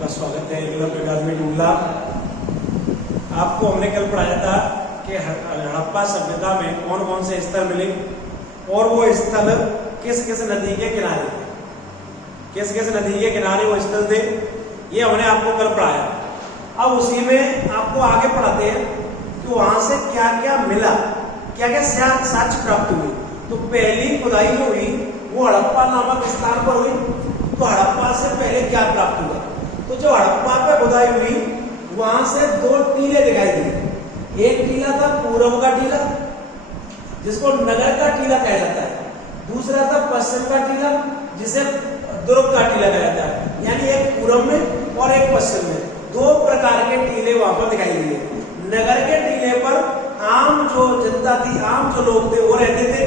आपका स्वागत है एकलव्य अकादमी टूंडला। आपको हमने कल पढ़ाया था कि हड़प्पा सभ्यता में कौन कौन से स्थल मिले और वो स्थल किस किस नदी के किनारे थे, किस किस नदी के किनारे वो स्थल थे, ये हमने आपको कल पढ़ाया। अब उसी में आपको आगे पढ़ाते हैं कि वहां से क्या क्या मिला, क्या क्या साक्ष्य प्राप्त हुए। तो पहली खुदाई जो हुई वो हड़प्पा नामक स्थान पर हुई। तो हड़प्पा से पहले क्या प्राप्त हुआ, तो जो हड़प्पा पे खुदाई हुई वहां से दो टीले दिखाई दिए। एक टीला था पूर्व का टीला जिसको नगर का टीला कहा जाता है, दूसरा था पश्चिम का टीला जिसे दुर्ग का टीला कहा जाता है। यानी एक पूर्व में और एक पश्चिम में, दो प्रकार के टीले वहां पर दिखाई दिए। नगर के टीले पर आम जो जनता थी, आम जो लोग थे वो रहते थे,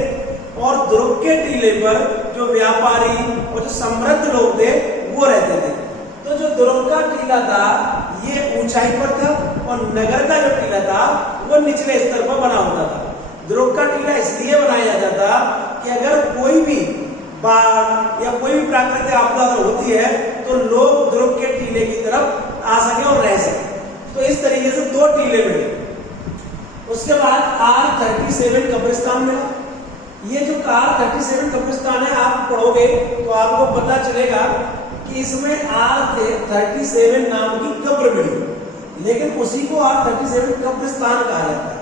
और दुर्ग के टीले पर जो व्यापारी और जो समृद्ध लोग थे वो रहते थे। तो जो दुर्ग का टीला था ये ऊंचाई पर था और नगर का जो टीला था वो निचले स्तर पर बना होता था। दुर्ग का टीला इसलिए बनाया जाता था कि अगर कोई भी बाढ़ या कोई भी प्राकृतिक आपदा अगर होती है तो लोग दुर्ग के टीले की तरफ आ सके और रह सके। तो इस तरीके से दो टीले मिले। उसके बाद R37 कब्रिस्तान मिला। ये जो R37 कब्रिस्तान है आप पढ़ोगे तो आपको पता चलेगा कि इसमें R37 नाम की कब्र मिली, लेकिन उसी को R37 कब्रिस्तान कहा जाता है।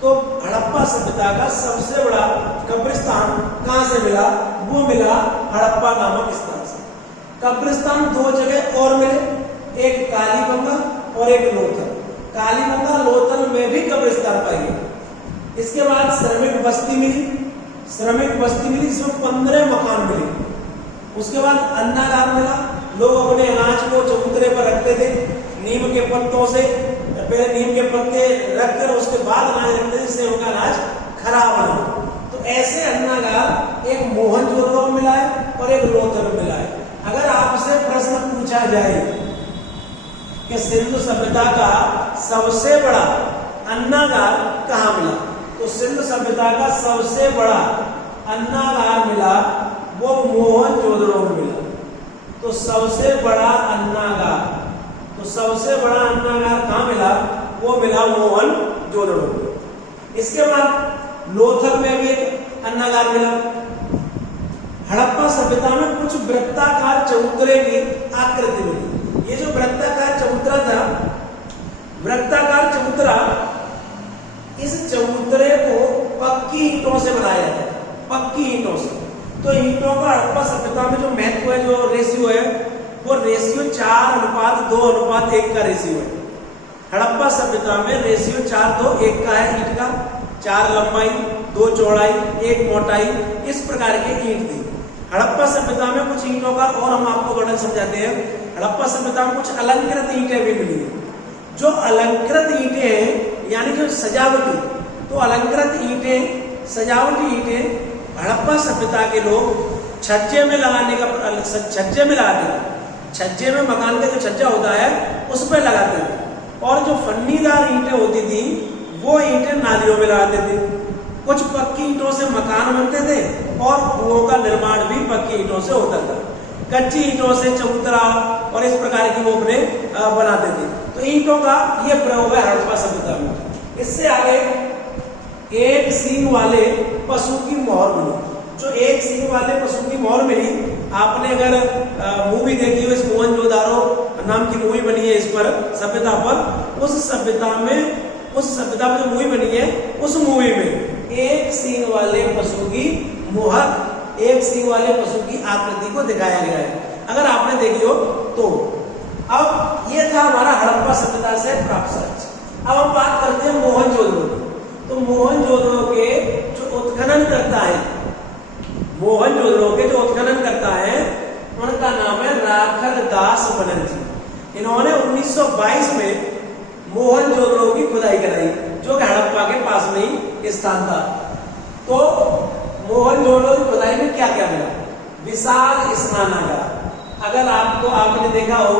तो हड़प्पा सभ्यता का सबसे बड़ा कब्रिस्तान कहां से मिला, वो मिला हड़प्पा नामक स्थान से। कब्रिस्तान दो जगह और मिले, एक कालीबंगा और एक लोथल। कालीबंगा लोथल में भी कब्रिस्तान पाई। इसके बाद श्रमिक बस्ती मिली, जिसमें 15 मकान मिले। उसके बाद अन्नागार मिला। लोग अपने अनाज को चबूतरे पर रखते थे नीम के पत्तों से, पहले नीम के पत्ते रखकर उसके बाद अनाज रखते थे जिससे उनका अनाज खराब ना हो। तो ऐसे अन्नागार एक मोहनजोदड़ो मिला है और एक लोथल मिला है। अगर आपसे प्रश्न पूछा जाए कि सिंधु सभ्यता का सबसे बड़ा अन्नागार कहाँ मिला, तो सिंधु सभ्यता का सबसे बड़ा अन्नागार मिला वो मोहनजोदड़ो में मिला। तो सबसे बड़ा अन्नागार कहाँ मिला, वो मिला मोहनजोदड़ो। इसके बाद लोथल में भी एक अन्नागार मिला। हड़प्पा सभ्यता में कुछ वृत्ताकार चबूतरे की आकृति मिली। ये जो वृत्ताकार चबूतरा था, वृत्ताकार चबूतरा, इस चबूतरे को पक्की ईंटों से बनाया जाता है, पक्की ईंटों से। तो ईंटों का हड़प्पा सभ्यता में जो महत्व है, जो रेशियो है, वो रेशियो 4:2:1 का रेशियो है। हड़प्पा सभ्यता में रेशियो 4:2:1 का है ईंट का। 4 लंबाई, 2 चौड़ाई, 1 मोटाई, इस प्रकार के ईंट थी। हड़प्पा सभ्यता में कुछ ईंटों का और हम आपको वर्णन समझाते हैं। हड़प्पा सभ्यता में कुछ अलंकृत ईंटें भी मिली है। जो अलंकृत ईंटें हैं यानी जो सजावटी, तो अलंकृत ईंटें, सजावटी ईंटें हड़प्पा सभ्यता के लोग छज्जे में लगाते थे। छज्जे में मकान का जो छज्जा होता है उस पर लगाते थे। और जो फन्नीदार ईंटें होती थी वो ईंटें नालियों में लगाते थे। कुछ पक्की ईंटों से मकान बनते थे और कुओं का निर्माण भी पक्की ईंटों से होता था। कच्ची ईंटों से चबूतरा और इस प्रकार की वो अपने बनाते थे। तो ईंटों का ये प्रयोग है हड़प्पा सभ्यता में। इससे आगे एक सींग वाले पशु की मोहर मिली। जो एक सींग वाले पशु की मोहर मिली, आपने अगर मूवी देखी हो, इस मोहनजोदारो नाम की मूवी बनी है इस पर सभ्यता पर, उस सभ्यता पर जो मूवी बनी है उस मूवी में एक सींग वाले पशु की मोहर, एक सींग वाले पशु की आकृति को दिखाया गया है, अगर आपने देखी हो तो। अब ये था हमारा हड़प्पा सभ्यता से प्राप्त साक्ष्य। अब हम बात करते हैं मोहनजोदड़ो की। तो मोहनजोदड़ो के जो उत्खनन करता है उनका नाम है राखल दास बनर्जी। इन्होंने 1922 में मोहनजोदड़ो की खुदाई कराई जो कि हड़प्पा के पास में ही स्थान था। तो मोहनजोदड़ो की खुदाई में क्या क्या मिला, विशाल स्नानागार। अगर आपने देखा हो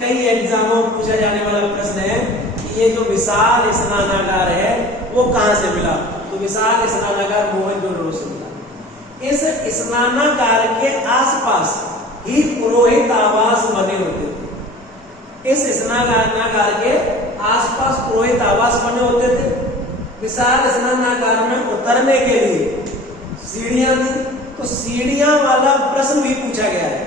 कई एग्जामों में पूछा जाने वाला प्रश्न है कि ये जो विशाल स्नानागार है वो कहां से मिला, तो विशाल स्नानागार मोहनजोदड़ो से मिला। इस स्नानागार के आसपास ही पुरोहित आवास बने होते थे। इस स्नानागार के आसपास पुरोहित आवास बने होते थे। विशाल स्नानागार में उतरने के लिए सीढ़ियां थी। तो सीढ़ियां वाला प्रश्न भी पूछा गया है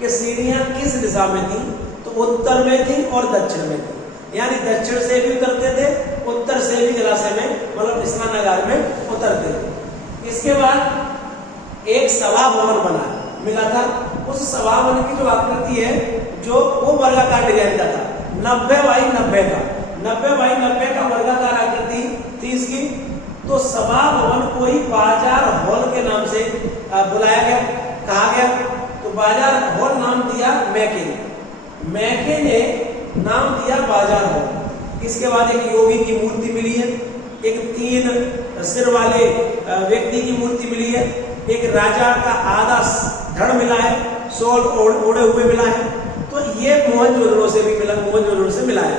कि सीढ़ियां किस दिशा में थी, तो उत्तर में थी और दक्षिण में थी। यानी दक्षिण से भी उतरते थे, उत्तर से भी जलाशय में मतलब स्नानागार में उतरते थे। इसके बाद एक सभा भवन बना मिला था। उस सभा भवन की जो आकृति है, जो वो वर्गाकार डिजाइन का था, 90 बाई 90 का 90 बाई 90 का वर्गाकार आकृति थी इसकी। तो सभा भवन को ही बाजार हॉल के नाम से बुलाया गया, कहा गया। तो बाजार हॉल नाम दिया मैके ने नाम दिया बाजार हॉल। इसके बाद एक योगी की मूर्ति मिली है, एक 3 सिर वाले व्यक्ति की मूर्ति मिली है, एक राजा का आधा धड़ मिला है, शॉल ओढ़े हुए मिला है। तो ये मोहनजोदड़ो से भी मिला, मोहनजोदड़ो से मिला है।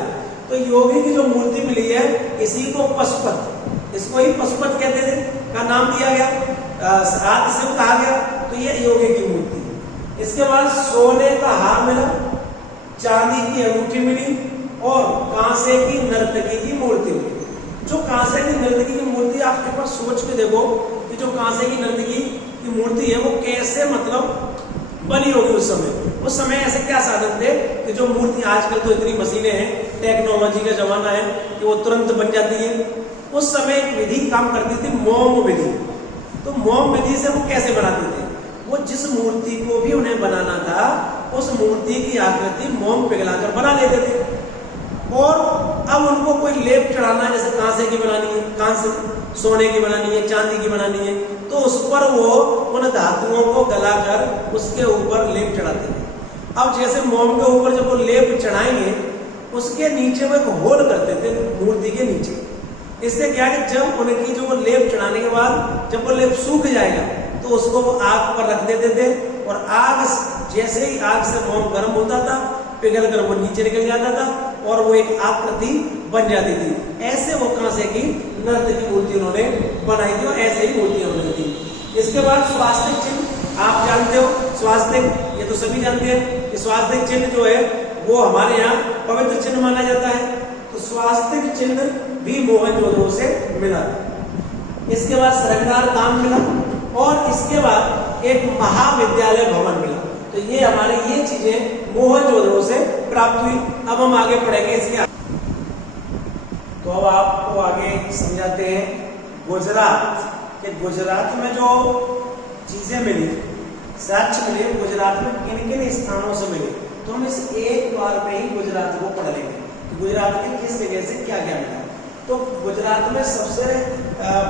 तो योगी की जो मूर्ति मिली है, इसी को पशुपत, इसको ही पशुपत कहते थे, का नाम दिया गया, आदि से कहा गया। तो ये योगी की मूर्ति। इसके बाद सोने का हार मिला, चांदी की अंगूठी मिली और कांसे की नर्तकी की मूर्ति मिली। जो कांसे की नर्तकी की मूर्ति, आप एक बार सोच के देखो कि जो कांसे की नर्तकी की मूर्ति है वो कैसे मतलब बनी होगी उस समय। उस समय ऐसे क्या साधन थे कि जो मूर्ति, आजकल तो इतनी मशीनें हैं, टेक्नोलॉजी का जमाना है कि वो तुरंत बन जाती है। उस समय एक विधि काम करती थी, मोम विधि। तो मोम विधि से वो कैसे बनाते थे, वो जिस मूर्ति को भी उन्हें बनाना था, उस मूर्ति की आकृति मोम पिघलाकर बना लेते थे। और अब उनको कोई लेप चढ़ाना है, जैसे कांसे की बनानी है, कांसे सोने की बनानी है, चांदी की बनानी है, तो उस पर वो उन धातुओं को गलाकर उसके ऊपर लेप चढ़ाते थे। अब जैसे मोम के ऊपर जब वो लेप चढ़ाएंगे, उसके नीचे वो एक होल करते थे मूर्ति के नीचे। इससे क्या है कि जब उनकी जो वो लेप चढ़ाने के बाद जब वो लेप सूख जाएगा, तो उसको वो आग पर रख देते थे और आग जैसे ही आग से मोम गर्म होता था, पिघल कर वो नीचे निकल जाता था और वो एक आकृति बन जाती थी। ऐसे वो कांसे की नर्तकी मूर्ति उन्होंने बनाई थी और ऐसे ही मूर्तियां बनाई थी। इसके बाद स्वास्तिक चिन्ह, आप जानते हो स्वास्तिक, ये तो सभी जानते हैं कि स्वास्तिक चिन्ह जो है वो हमारे यहाँ पवित्र चिन्ह माना जाता है। तो स्वास्तिक चिन्ह भी मोहनजोदड़ो से मिला। इसके बाद श्रृंगार धाम मिला और इसके बाद एक महाविद्यालय भवन मिला। तो ये हमारे ये चीजें मोहनजोदड़ो से प्राप्त हुई। अब हम आगे पढ़ेंगे इसके। तो अब आपको आगे समझाते हैं गुजरात के। गुजरात में जो चीजें मिली, साक्ष्य मिले, गुजरात में किन किन स्थानों से मिले, तो हम इस एक बार में ही गुजरात को पढ़ लेंगे कि गुजरात के किस जगह से क्या क्या मिला। तो गुजरात में सबसे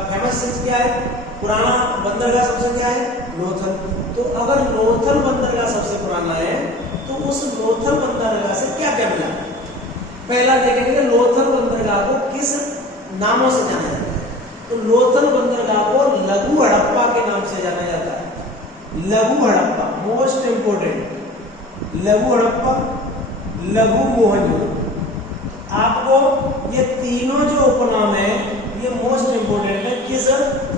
फेमस चीज क्या है, पुराना बंदरगाह सबसे क्या है, लोथल। तो अगर लोथल बंदरगाह सबसे पुराना है, तो उस लोथल बंदरगाह से क्या क्या मिला। पहला देखेंगे लोथल बंदरगाह को किस नामों से जाना जाता है। तो लोथल बंदरगाह को लघु हड़प्पा के नाम से जाना जाता है। लघु हड़प्पा मोस्ट इंपोर्टेंट, लघु हड़प्पा, लघु मोहनजोदड़ो। आपको ये तीनों जो उपनाम है ये मोस्ट इंपोर्टेंट है। किस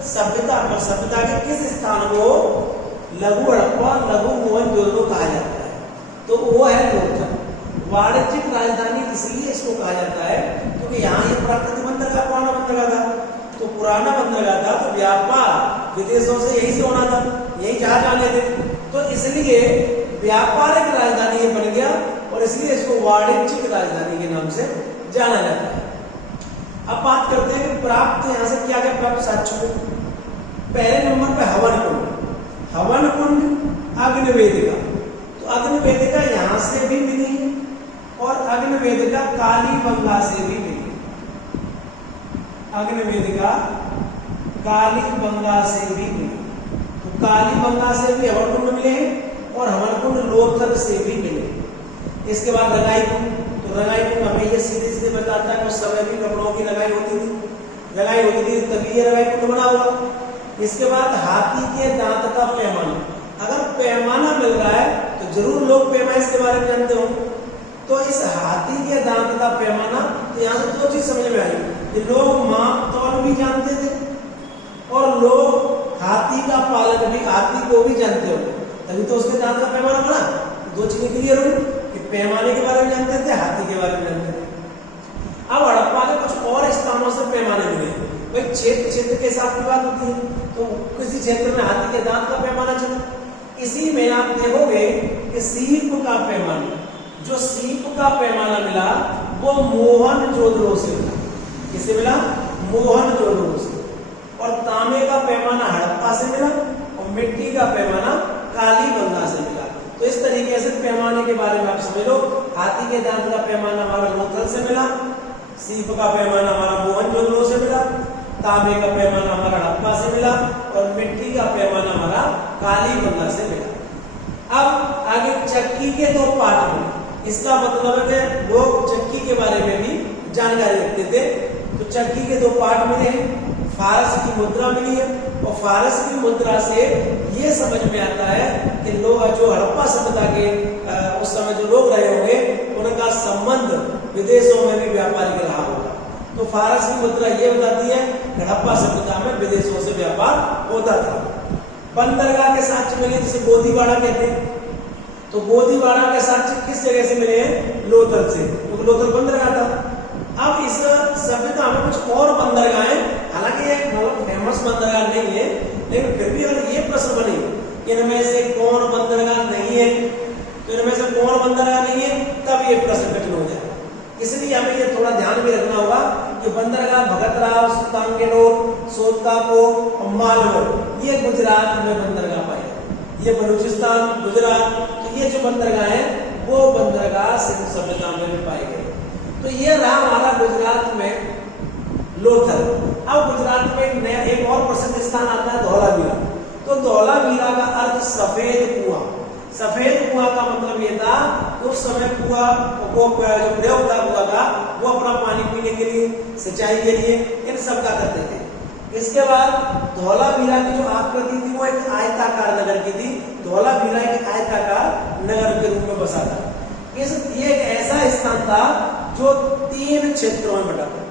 सभ्यता पर, सभ्यता के किस स्थान को लघु हड़प्पा, लघु मोहनजोदड़ो कहा जाता है, तो वो है लोथल। वाणिज्यिक राजधानी इसलिए इसको कहा जाता है क्योंकि यहाँ ये प्राकृतिक बंदरगाह, पुराना बंदरगाह था। तो पुराना बंदरगाह था तो व्यापार विदेशों से यही से होना था, यही जहाज आने थे। तो इसलिए व्यापारिक राजधानी ये बन गया और इसलिए इसको वाणिज्यिक राजधानी के नाम से जाना जाता है। अब बात करते हैं कि प्राप्त यहाँ से क्या क्या प्राप्त साक्ष्य। पहले नंबर पे हवन कुंड, हवन कुंड अग्निवेदिका। तो अग्निवेदिका यहाँ से भी मिली और अग्निवेदिका कालीबंगा से भी मिली। अग्निवेदिका कालीबंगा से भी मिली। तो कालीबंगा से भी हवन कुंड मिले और हवन कुंड लोथल से भी मिले। इसके बाद रंगाई कुंड। तो रंगाई कुंड हमें ये सीधे सीधे बताता है उस समय भी कपड़ों की लगाई होती थी, तभी ये रंगाई कुंड बना हुआ। इसके बाद हाथी के दांत का पैमाना। अगर पैमाना मिल रहा है तो जरूर लोग पैमाइश के बारे में जानते होंगे। तो इस हाथी के दांत का पैमाना, तो यहाँ से दो चीज समझ में आई कि लोग माप तौल भी जानते थे और लोग हाथी का पालन भी, हाथी को भी जानते हो, तभी तो उसके दांत का पैमाना बना। दो चीजें क्लियर हुई कि पैमाने के बारे में जानते थे, हाथी के बारे में जानते थे। अब हड़प्पा के कुछ और स्थानों से पैमाने मिले। भाई क्षेत्र के साथ की बात होती है, तो किसी क्षेत्र में हाथी के दांत का पैमाना चला। इसी में आप देखोगे कि सीप का पैमाना, जो सीप का पैमाना मिला वो मोहनजोदड़ो से मिला। किससे मिला? मोहनजोदड़ो से। और तांबे का पैमाना हड़प्पा से मिला और मिट्टी का पैमाना कालीबंगा से मिला। तो इस तरीके से पैमाने के बारे में आप समझ लो। हाथी के दांत का पैमाना हमारा लोथल से मिला, सीप का पैमाना हमारा मोहनजोदड़ो से मिला, तांबे का पैमाना हमारा हड़प्पा से मिला और मिट्टी का पैमाना हमारा कालीबंगा से मिला। अब आगे चक्की के दो पार्ट में, इसका मतलब है कि लोग चक्की के बारे में भी जानकारी रखते थे। तो चक्की के दो पार्ट मिले हैं, फारस की मुद्रा मिली है और फारस की मुद्रा से ये समझ में आता है कि लोग जो हड़प्पा सभ्यता के उस समय जो लोग रहे होंगे उनका संबंध विदेशों में भी व्यापारिक रहा होगा। तो फारस की मुद्रा ये बताती है हड़प्पा सभ्यता में विदेशों से व्यापार होता था। बंदरगाह के साक्ष्य मिले जिसे गोदीवाड़ा कहते हैं। तो गोदीवाड़ा के साक्ष्य किस जगह से मिले हैं? लोथल से, क्योंकि लोथल बंदरगाह था। अब इस सभ्यता में कुछ और बंदरगाहें, हालांकि ये बहुत फेमस बंदरगाह नहीं है, लेकिन फिर भी अगर ये प्रश्न बने इनमें से कौन बंदरगाह नहीं है, तो इनमें से कौन बंदरगाह नहीं है, तब ये प्रश्न कठिन हो जाए। इसलिए हमें ये थोड़ा ध्यान में रखना होगा कि बंदरगाह भगतराव, सुल्तानगढ़, सोनकापोर और मालवण ये गुजरात में बंदरगाह पाए, ये बलूचिस्तान, गुजरात, तो ये जो बंदरगाह है वो बंदरगाह सिंधु सभ्यता में भी पाए गए। तो ये रहा हमारा गुजरात में लोथल। अब गुजरात में एक और प्रसिद्ध स्थान आता है धौलावीरा। तो धौलावीरा का अर्थ सफेद कुआं। सफेद कुआं का मतलब ये था उस समय कुआं को जो प्रयोग था कुआं का, वो अपना पानी पीने के लिए, सिंचाई के लिए, इन सब का करते थे। इसके बाद धौलावीरा की जो आकृति थी वो एक आयताकार नगर की थी। धौलावीरा एक आयताकार नगर के रूप में बसा था। ये एक ऐसा स्थान था जो 3 क्षेत्रों में बटा था,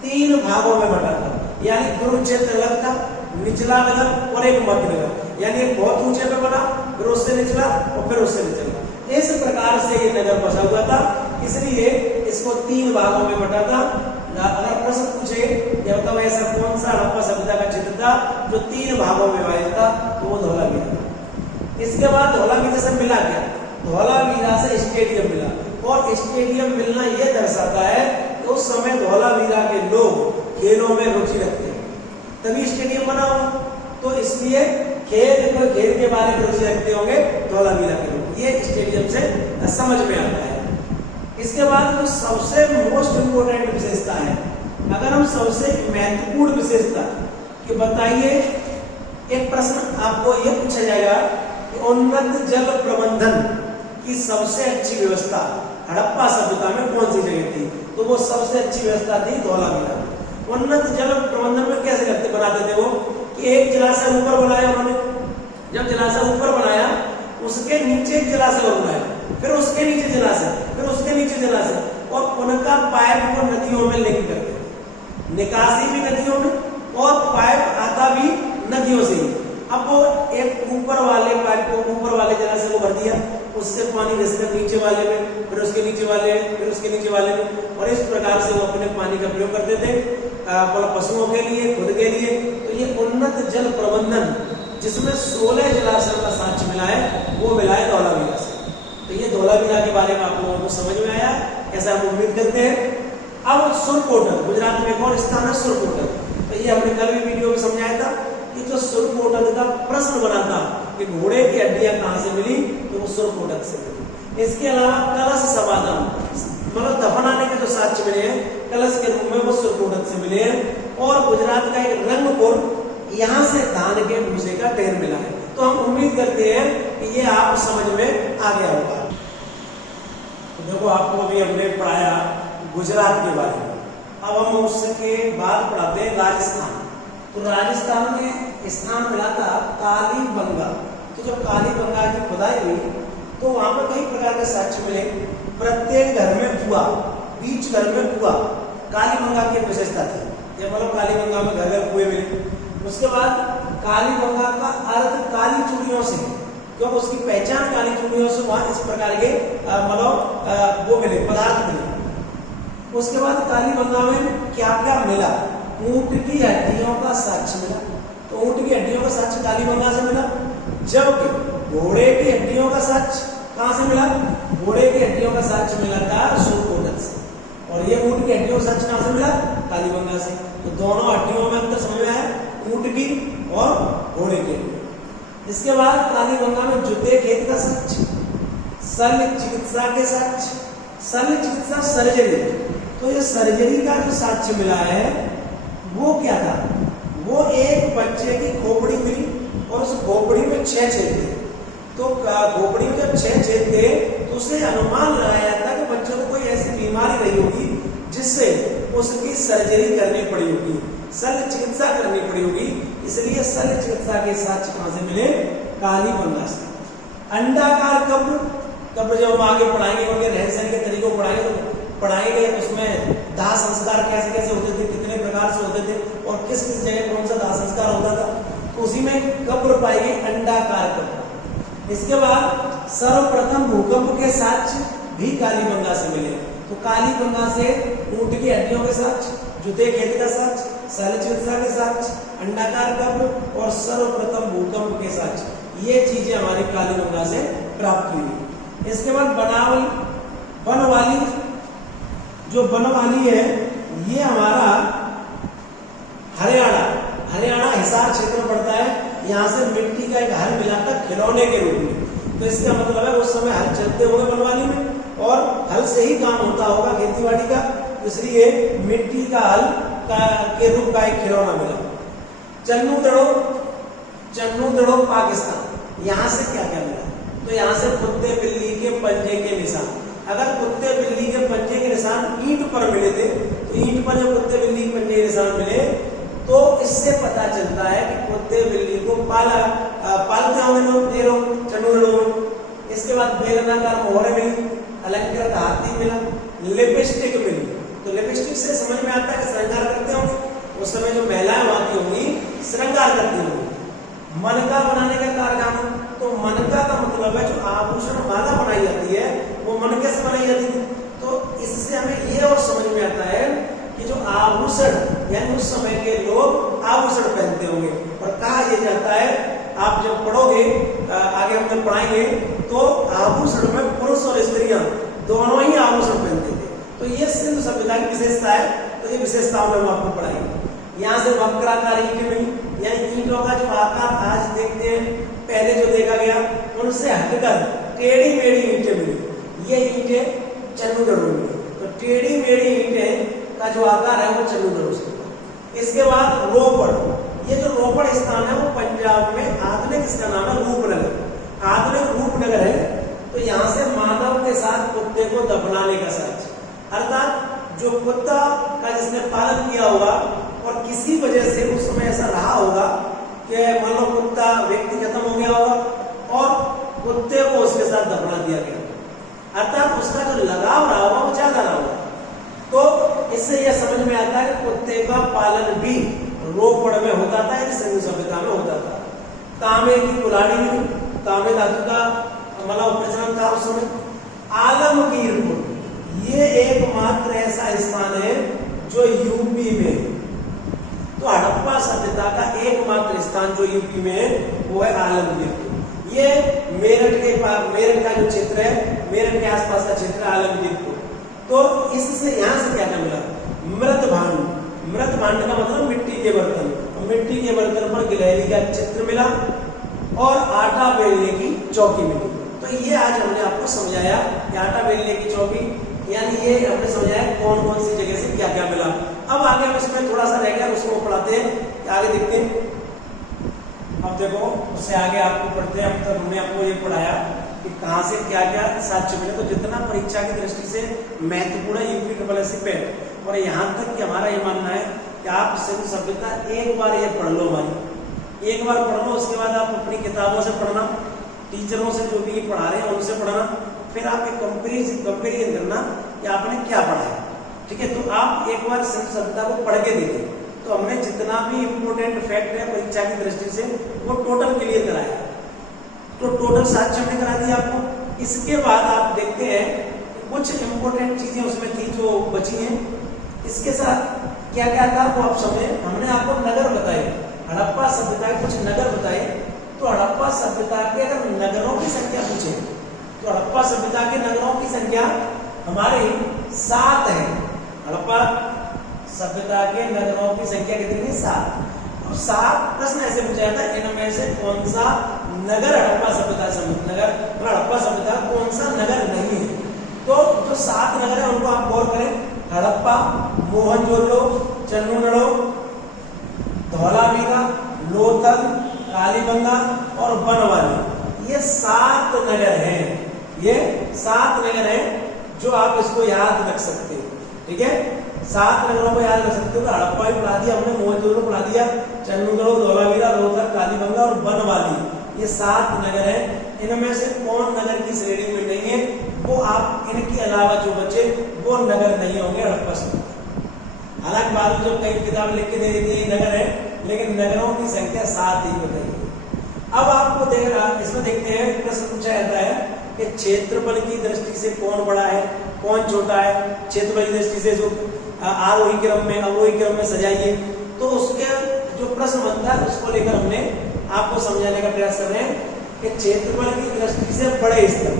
3 भागों में बटा था। यानी ध्रुव क्षेत्र अलग था, निचला नगर और एक मध्य नगर। यानी एक बहुत ऊंचे पे बना, फिर उससे निचला और फिर उससे निचला। इस प्रकार से ये नगर बसा हुआ था, इसलिए इसको 3 भागों में बटा था। अगर प्रश्न पूछे या बताओ ऐसा कौन सा हड़प्पा सभ्यता का क्षेत्र था जो 3 भागों में विभाजित था, तो वो धौलावीरा था। इसके बाद धौलावीरा से मिला क्या? धौलावीरा से स्टेडियम मिला, और स्टेडियम मिलना यह दर्शाता है कि उस समय धौलावीरा के लोग खेलों में रुचि रखते हैं, तभी स्टेडियम बना हुआ। तो इसलिए खेल के बारे में रुचि रखते होंगे धौलावीरा के लोग, ये स्टेडियम से समझ में आता है। इसके बाद जो सबसे मोस्ट इंपोर्टेंट विशेषता है, अगर हम सबसे महत्वपूर्ण विशेषता कि बताइए, एक प्रश्न आपको यह पूछा जाएगा कि उन्नत जल प्रबंधन की सबसे अच्छी व्यवस्था हड़प्पा सभ्यता में कौन सी जगह थी? तो वो सबसे अच्छी व्यवस्था थी धौलावीरा। उन्नत जल प्रबंधन में कैसे करते बनाते थे वो कि एक जलाशय ऊपर बनाया उन्होंने, जब जलाशय ऊपर बनाया उसके नीचे एक जलाशय और बनाया, फिर उसके नीचे जलाशय, फिर उसके नीचे जलाशय, और उनका पाइप को नदियों में लिंक करते, निकासी भी नदियों में और पाइप आता भी नदियों से ही। अब वो एक ऊपर वाले पाइप को, ऊपर वाले जलाशय को भर दिया, उससे पानी रिसकर नीचे वाले में, फिर उसके नीचे वाले में, फिर उसके नीचे वाले में, और इस प्रकार से वो अपने पानी का प्रयोग करते थे पशुओं के लिए, खुद के लिए। तो ये उन्नत जल प्रबंधन जिसमें 16 जलाशयों का साक्ष्य मिला है, वो मिला है धौलावीरा से। तो ये धौलावीरा के बारे में आप लोगों को समझ में आया, ऐसा हम उम्मीद करते हैं। अब सुरकोटल, गुजरात में एक और स्थान है सुरकोटल। तो ये हमने कल भी वीडियो में समझाया था कि जो सुरकोटल का प्रश्न बना था कि घोड़े की हड्डियां कहां से मिली, तो वो सुरकोटल से मिली। इसके अलावा कलश समाधान, मतलब दफनाने के जो साक्ष्य मिले हैं कलश के रूप में, वो सुरकोटल से मिले हैं। और गुजरात का एक रंगपुर, यहाँ से धान के भूसे का ढेर मिला है। तो हम उम्मीद करते हैं कि ये आप समझ में आ गया होगा। तो देखो, आपको अभी हमने पढ़ाया गुजरात के बारे में, अब हम उसके बाद पढ़ाते हैं राजस्थान। तो राजस्थान में स्थान मिला था कालीबंगा। तो जब कालीबंगा की खुदाई हुई तो वहां पर कई प्रकार के साक्ष्य मिले। प्रत्येक घर में कुआं, बीच घर में कुआं, कालीबंगा की विशेषता थी। ये मतलब कालीबंगा में घर घर कुएं मिले। उसके बाद कालीबंगा का अर्थ काली चूड़ियों से, क्योंकि उसकी पहचान काली चूड़ियों से वहां इस प्रकार के मतलब वो मिले, पदार्थ मिले। उसके बाद कालीबंगा में क्या क्या मिला? ऊंट की हड्डियों का साक्ष्य मिला। तो ऊंट की हड्डियों का साक्ष्य कालीबंगा से मिला। जबकि घोड़े की हड्डियों का साक्ष्य कहां से मिला? घोड़े की हड्डियों का साक्ष्य मिला था सुरकोटक से, और ये ऊंट की हड्डियों का साक्ष्य कहां से मिला? कालीबंगा से। तो दोनों हड्डियों में अंतर समझ में आया, ऊंट की और घोड़े की। इसके बाद कालीबंगा में जूते खेत का साक्ष्य, शल्य चिकित्सा के साक्ष्य, शल्य चिकित्सा सर्जरी। तो ये सर्जरी का जो साक्ष्य मिला है वो क्या था? वो एक बच्चे की खोपड़ी मिली और उस खोपड़ी में 6 छेद थे। तो खोपड़ी में जब 6 छेद थे तो उसे अनुमान लगाया था कि बच्चे को कोई ऐसी बीमारी रही होगी जिससे उसकी सर्जरी करनी पड़ी होगी, शल्य चिकित्सा करनी पड़ी होगी। इसलिए शल्य चिकित्सा के साक्ष्य कहां से मिले? कालीबंगा से। अंडाकार कब्र, कब्र जब हम आगे पढ़ाएंगे, उनके रहन सहन के तरीकों को पढ़ाएंगे उसमें दाह संस्कार कैसे कैसे होते थे, कितने प्रकार से होते थे और किस किस जगह कौन सा दाह संस्कार होता था, तो उसी में कब्र पाएगी अंडाकार कब्र। इसके बाद सर्वप्रथम भूकंप के साक्ष्य भी कालीबंगा से मिले। तो कालीबंगा से ऊंट की हड्डियों के साक्ष्य, जूते खेत का साक्ष्य, शल्य चिकित्सा के साक्ष्य, अंडाकार कब्र और सर्वप्रथम भूकंप के साक्ष्य, ये चीजें हमारी कालीबंगा से प्राप्त हुई। इसके बाद बनवाली, जो बनवाली है ये हमारा हरियाणा हिसार क्षेत्र में पड़ता है। यहाँ से मिट्टी का एक हल मिला था खिलौने के रूप में। तो इसका मतलब है उस समय हल चलते होंगे बनवाली में और हल से ही काम होता होगा खेती बाड़ी का, इसलिए मिट्टी का हल के रूप का एक खिलौना मिला। चन्नू दड़ो पाकिस्तान, यहाँ से क्या क्या मिला? तो यहाँ से कुत्ते बिल्ली के पंजे के निशान। अगर कुत्ते बिल्ली के पंजे के निशान ईंट पर मिले थे, तो ईंट पर जो कुत्ते बिल्ली के पंजे के निशान मिले, तो इससे पता चलता है कि कुत्ते बिल्ली को पालते होंगे लोग चन्नू दड़ो। इसके बाद बेलनाकार मोहरे मिली, अलंकृत हाथी मिला, लिपस्टिक मिली। तो लिपस्टिक से समझ में आता है कि श्रृंगार करते होंगे, उस समय जो महिलाएं आती होंगी श्रृंगार करती होंगी। मनका बनाने का कारखाना, तो मनका का मतलब है जो आभूषण माला बनाई जाती है वो मनके से बनाई जाती थी। तो इससे हमें ये और समझ में आता है कि जो आभूषण, यानी उस समय के लोग आभूषण पहनते होंगे। और कहा यह जाता है, आप जब पढ़ोगे आगे हम जब पढ़ाएंगे, तो आभूषण में पुरुष और स्त्रियां दोनों ही आभूषण पहनते थे। तो ये सिंधु सभ्यता की विशेषता है, तो ये विशेषताओं में हम आपको पढ़ाएंगे। यहाँ से वक्राकार ईंटें मिली, यानी ईंटों का जो आकार आज देखते हैं, पहले जो देखा गया उनसे हटकर टेढ़ी मेढ़ी ईंटें मिली। ये ईंटें चन्नू दड़ो मिली। तो टेढ़ी मेढ़ी ईंटें का जो आकार है वो चन्नू दड़ो से। इसके बाद रोपड़, ये जो रोपड़ स्थान है वो पंजाब में आधुनिक, इसका नाम है रूपनगर, आधुनिक रूपनगर है। तो यहाँ से मानव के साथ कुत्ते को दफनाने का साक्ष्य, अर्थात जो कुत्ता का जिसने पालन किया होगा और किसी वजह से उस समय ऐसा रहा होगा कि मान लो कुत्ता व्यक्ति खत्म हो गया होगा और कुत्ते को उसके साथ दफना दिया गया, अर्थात उसका जो लगाव रहा होगा वो ज्यादा रहा होगा। तो इससे यह समझ में आता है कि कुत्ते का पालन भी रोपड़ में होता था, यानी सिंधु सभ्यता में होता था। तांबे की कुल्हाड़ी में, तांबे धातु का मतलब प्रचलन था उस समय। आलमगीरपुर, ये एकमात्र ऐसा स्थान है जो यूपी में, तो हड़प्पा सभ्यता का एकमात्र स्थान जो यूपी में है वो है आलमगीरपुर। ये मेरठ का जो क्षेत्र है, मेरठ के आसपास का क्षेत्र है आलमगीरपुर। तो इससे यहाँ से क्या क्या मिला? मृत भांड का मतलब मिट्टी के बर्तन, और मिट्टी के बर्तन पर गिलहरी का चित्र मिला और आटा बेलने की चौकी मिली। तो ये आज हमने आपको समझाया कि आटा बेलने की चौकी, यानी ये हमने समझाया कौन कौन सी जगह से क्या क्या मिला। अब आगे हम इसमें थोड़ा सा रह गया, उसको पढ़ाते हैं, आगे देखते हैं। अब देखो उससे आगे आपको पढ़ते हैं। अब तक हमने आपको ये पढ़ाया कि कहाँ से क्या क्या साक्ष्य मिले। तो जितना परीक्षा की दृष्टि से महत्वपूर्ण है यूपी SSC पे, और यहाँ तक कि हमारा ये मानना है कि आप सिंधु सभ्यता एक बार ये पढ़ लो, हमारी एक बार पढ़ लो, उसके बाद आप अपनी किताबों से पढ़ना, टीचरों से जो भी पढ़ा रहे हैं उनसे पढ़ना, फिर आप एक कंपेरिजन करना कि आपने क्या पढ़ा है। ठीक है, तो आप एक बार सिंधु सभ्यता को पढ़ के देखें। तो हमने जितना भी इम्पोर्टेंट फैक्ट है परीक्षा की दृष्टि से वो टोटल क्लियर कराया। तो टोटल 7 हमने करा दिया आपको। इसके बाद आप देखते हैं कुछ इंपॉर्टेंट चीजें उसमें थी जो बची हैं। इसके साथ क्या क्या था वो आप समझे। हमने आपको नगर बताए, हड़प्पा सभ्यता के कुछ नगर बताए। तो हड़प्पा सभ्यता के अगर नगरों की संख्या पूछे तो हड़प्पा सभ्यता के नगरों की संख्या हमारे 7 है। हड़प्पा सभ्यता के नगरों की संख्या कितनी है? 7। अब 7 प्रश्न ऐसे पूछा जाता है इनमें से कौन सा नगर हड़प्पा सभ्यता से नगर हड़प्पा सभ्यता कौन सा नगर नहीं है। तो जो 7 नगर है उनको आप गौर करें। हड़प्पा, मोहनजोदड़ो, चन्नूनड़ो, धौलावीरा, लोथल, कालीबंगा और बनवाली, ये 7 नगर हैं। ये 7 नगर हैं जो आप इसको याद रख सकते हो। ठीक है, 7 नगरों को याद रख सकते हो। तो हड़प्पा भी पढ़ा दिया हमने, मोहनजोदड़ो पढ़ा दिया, चन्नूनड़ो, धौलावीरा, लोथल, कालीबंगा और बनवाली, ये 7 नगर हैं। इनमें से कौन नगर की श्रेणी में नहीं है, वो आप इनके अलावा जो बचे वो नगर नहीं होंगे हड़प्पा सभ्यता। हालांकि बाद में जो कई किताब लिख के दे देती है नगर है, लेकिन नगरों की संख्या 7 ही बताइए। अब आपको इसमें देखते हैं प्रश्न पूछा जाता है कि क्षेत्रफल की दृष्टि से कौन बड़ा है कौन छोटा है। क्षेत्रफल की दृष्टि से जो आरोही क्रम में अवरोही क्रम में सजाइए, तो उसके जो प्रश्न बनता है उसको लेकर हमने आपको समझाने का प्रयास कर रहे हैं कि क्षेत्रफल की दृष्टि से बड़े स्थल।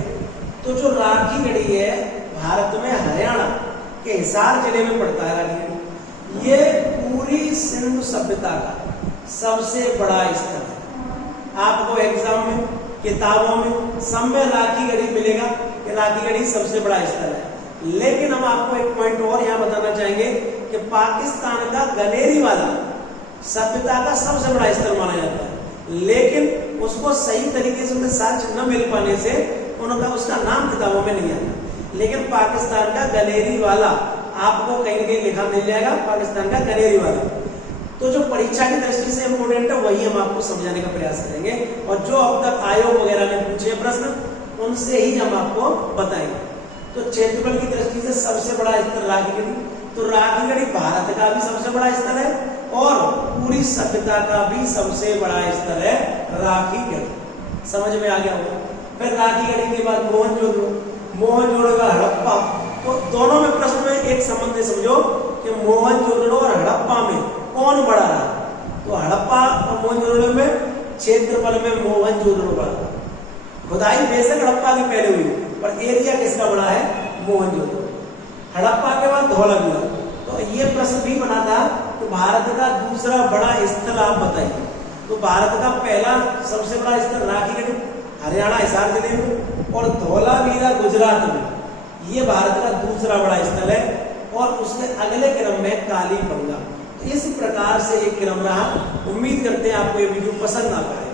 तो जो राखीगढ़ी है भारत में हरियाणा के हिसार जिले में पड़ता है। राखीगढ़ी ये पूरी सिंधु सभ्यता का सबसे बड़ा स्थल है। आपको एग्जाम में, किताबों में, सब में राखीगढ़ी मिलेगा कि राखीगढ़ी सबसे बड़ा स्थल है। लेकिन हम आपको एक पॉइंट और यहाँ बताना चाहेंगे कि पाकिस्तान का गनेरी वाला सभ्यता का सबसे बड़ा स्थल माना जाता है, लेकिन उसको सही तरीके से उनके साक्ष्य न मिल पाने से उनका उसका नाम किताबों में नहीं आता। लेकिन पाकिस्तान का गनेरी वाला आपको कहीं न कहीं लिखा मिल जाएगा, पाकिस्तान का गनेरी वाला। तो जो परीक्षा की दृष्टि से इंपोर्टेंट है वही हम आपको समझाने का प्रयास करेंगे, और जो अब तक आयोग वगैरह ने पूछे प्रश्न उनसे ही हम आपको बताएंगे। तो क्षेत्रफल की दृष्टि से सबसे बड़ा स्थल राखीगढ़ी। तो राखीगढ़ी भारत का भी सबसे बड़ा स्थल है और पूरी सभ्यता का भी सबसे बड़ा स्थल है राखीगढ़ी। समझ में आ गया होगा। फिर राखीगढ़ी के बाद मोहनजोदड़ो, मोहनजोदड़ो का हड़प्पा। तो दोनों में प्रश्न में एक संबंध समझो कि मोहनजोदड़ो और हड़प्पा में कौन बड़ा रहा। तो हड़प्पा और मोहनजोदड़ो में क्षेत्रफल में मोहनजोदड़ो बड़ा। खुदाई बेशक हड़प्पा की पहले हुई पर एरिया किसका बड़ा है? मोहनजोदड़ो। हड़प्पा के बाद धौलावीरा। तो ये प्रश्न भी बना था तो भारत का दूसरा बड़ा स्थल आप बताइए। तो भारत का पहला सबसे बड़ा स्थल राखीगढ़ी हरियाणा हिसार जिले में, और धौलावीरा गुजरात में, ये भारत का दूसरा बड़ा स्थल है। और उसके अगले क्रम में कालीबंगा। तो इस प्रकार से एक क्रम रहा। उम्मीद करते हैं आपको ये वीडियो पसंद आता है।